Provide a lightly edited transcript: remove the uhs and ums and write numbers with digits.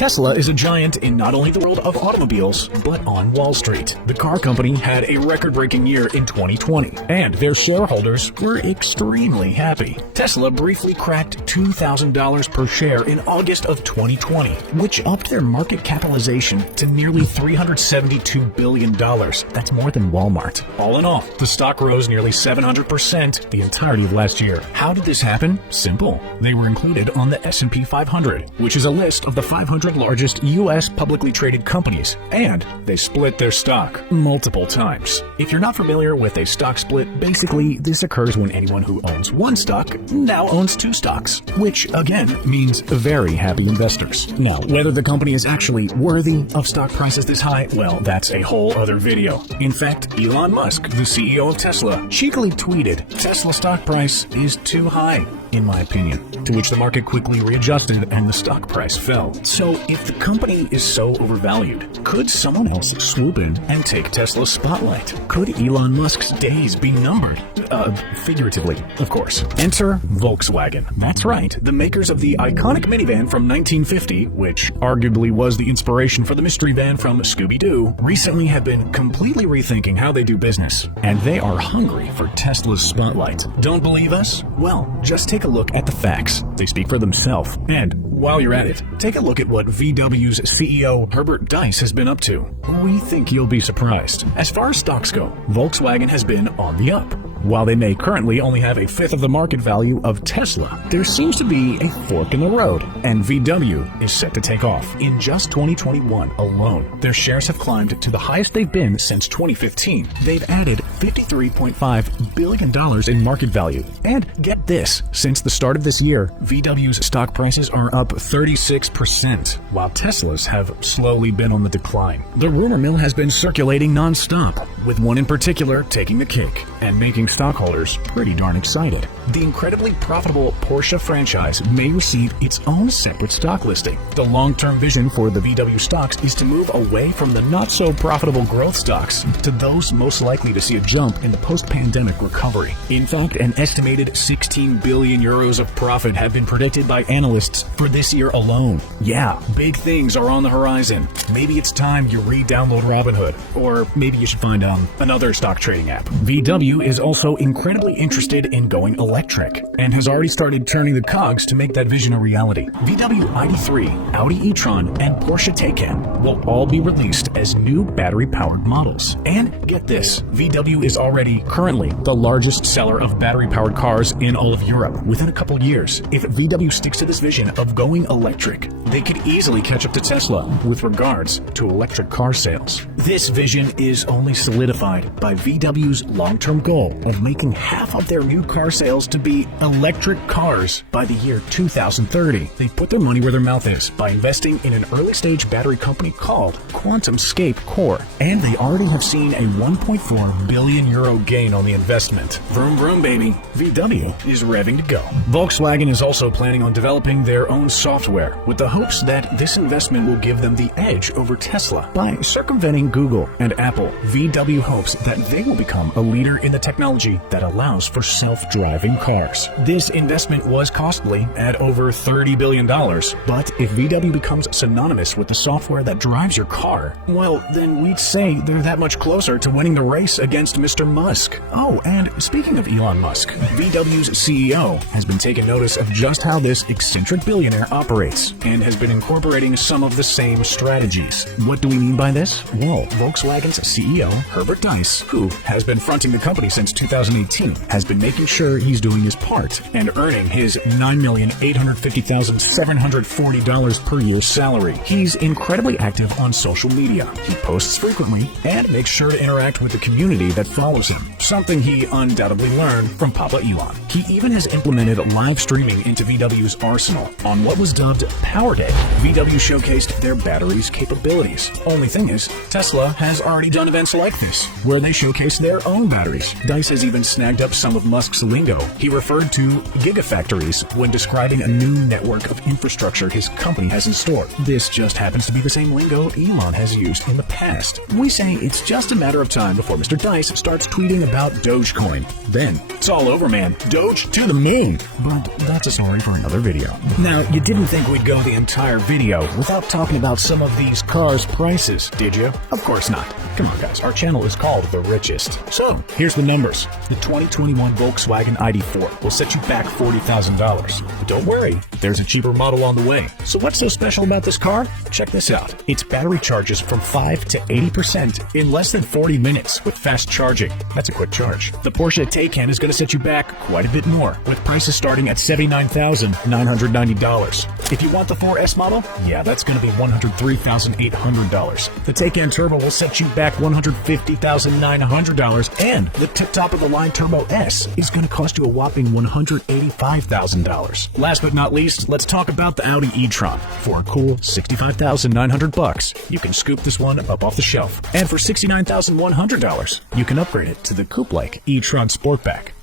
Tesla is a giant in not only the world of automobiles, but on Wall Street. The car company had a record-breaking year in 2020, and their shareholders were extremely happy. Tesla briefly cracked $2,000 per share in August of 2020, which upped their market capitalization to nearly $372 billion. That's more than Walmart. All in all, the stock rose nearly 700% the entirety of last year. How did this happen? Simple. They were included on the S&P 500, which is a list of the 500 largest U.S. publicly traded companies, and they split their stock multiple times. If you're not familiar with a stock split, basically this occurs when anyone who owns one stock now owns two stocks, which again means very happy investors. Now, whether the company is actually worthy of stock prices this high, well, that's a whole other video. In fact, Elon Musk, the CEO of Tesla, cheekily tweeted, "Tesla stock price is too high, in my opinion," to which the market quickly readjusted and the stock price fell. So if the company is so overvalued, could someone else swoop in and take Tesla's spotlight? Could Elon Musk's days be numbered? Figuratively, of course. Enter Volkswagen. That's right, the makers of the iconic minivan from 1950, which arguably was the inspiration for the mystery van from Scooby-Doo, recently have been completely rethinking how they do business, and they are hungry for Tesla's spotlight. Don't believe us? Well, just take a look at the facts. They speak for themselves. And while you're at it, take a look at what VW's CEO Herbert Diess has been up to. We think you'll be surprised. As far as stocks go, Volkswagen has been on the up. While they may currently only have a fifth of the market value of Tesla, there seems to be a fork in the road, and VW is set to take off. In just 2021 alone, their shares have climbed to the highest they've been since 2015. They've added $53.5 billion in market value. And get this, since the start of this year, VW's stock prices are up 36%, while Tesla's have slowly been on the decline. The rumor mill has been circulating non-stop, with one in particular taking the cake and making stockholders pretty darn excited. The incredibly profitable Porsche franchise may receive its own separate stock listing. The long-term vision for the VW stocks is to move away from the not-so-profitable growth stocks to those most likely to see a jump in the post-pandemic recovery. In fact, an estimated 16 billion euros of profit have been predicted by analysts for this year alone. Yeah, big things are on the horizon. Maybe it's time you re-download Robinhood, or maybe you should find another stock trading app. VW is also incredibly interested in going electric and has already started turning the cogs to make that vision a reality. VW ID3, Audi e-tron, and Porsche Taycan will all be released as new battery-powered models. And get this, VW is already currently the largest seller of battery-powered cars in all of Europe. Within a couple years, if VW sticks to this vision of going electric, they could easily catch up to Tesla with regards to electric car sales. This vision is only solidified by VW's long-term goal of making half of their new car sales to be electric cars by the year 2030. They put their money where their mouth is by investing in an early-stage battery company called QuantumScape Core, and they already have seen a 1.4 billion euro gain on the investment. Vroom vroom, baby. VW is revving to go. Volkswagen is also planning on developing their own software with the hopes that this investment will give them the edge over Tesla. By circumventing Google and Apple, VW hopes that they will become a leader in the technology that allows for self-driving cars. This investment was costly at over $30 billion, but if VW becomes synonymous with the software that drives your car, well, then we'd say they're that much closer to winning the race against Mr. Musk. Oh, and speaking of Elon Musk, VW's CEO has been taking notice of just how this eccentric billionaire operates and has been incorporating some of the same strategies. What do we mean by this? Well, Volkswagen's CEO, Herbert Diess, who has been fronting the company since 2018, has been making sure he's doing his part and earning his $9,850,740 per year salary. He's incredibly active on social media. He posts frequently and makes sure to interact with the community that follows him, something he undoubtedly learned from Papa Elon. He even has implemented live streaming into VW's arsenal. On what was dubbed Power Day, VW showcased their battery's capabilities. Only thing is, Tesla has already done events like this. Days, where they showcase their own batteries. Dice has even snagged up some of Musk's lingo. He referred to gigafactories when describing a new network of infrastructure his company has in store. This just happens to be the same lingo Elon has used in the past. We say it's just a matter of time before Mr. Dice starts tweeting about Dogecoin. Then, it's all over, man. Doge to the moon. But that's a story for another video. Now, you didn't think we'd go the entire video without talking about some of these cars' prices, did you? Of course not. Come on, guys. Our channel is called The Richest. So, here's the numbers. The 2021 Volkswagen ID4 will set you back $40,000. But don't worry, there's a cheaper model on the way. So what's so special about this car? Check this out. Its battery charges from 5 to 80% in less than 40 minutes with fast charging. That's a quick charge. The Porsche Taycan is going to set you back quite a bit more, with prices starting at $79,990. If you want the 4S model, yeah, that's going to be $103,800. The Taycan Turbo will set you back $150,900, and the top-of-the-line Turbo S is going to cost you a whopping $185,000. Last but not least, let's talk about the Audi e-tron. For a cool $65,900, you can scoop this one up off the shelf. And for $69,100, you can upgrade it to the coupe-like e-tron Sportback.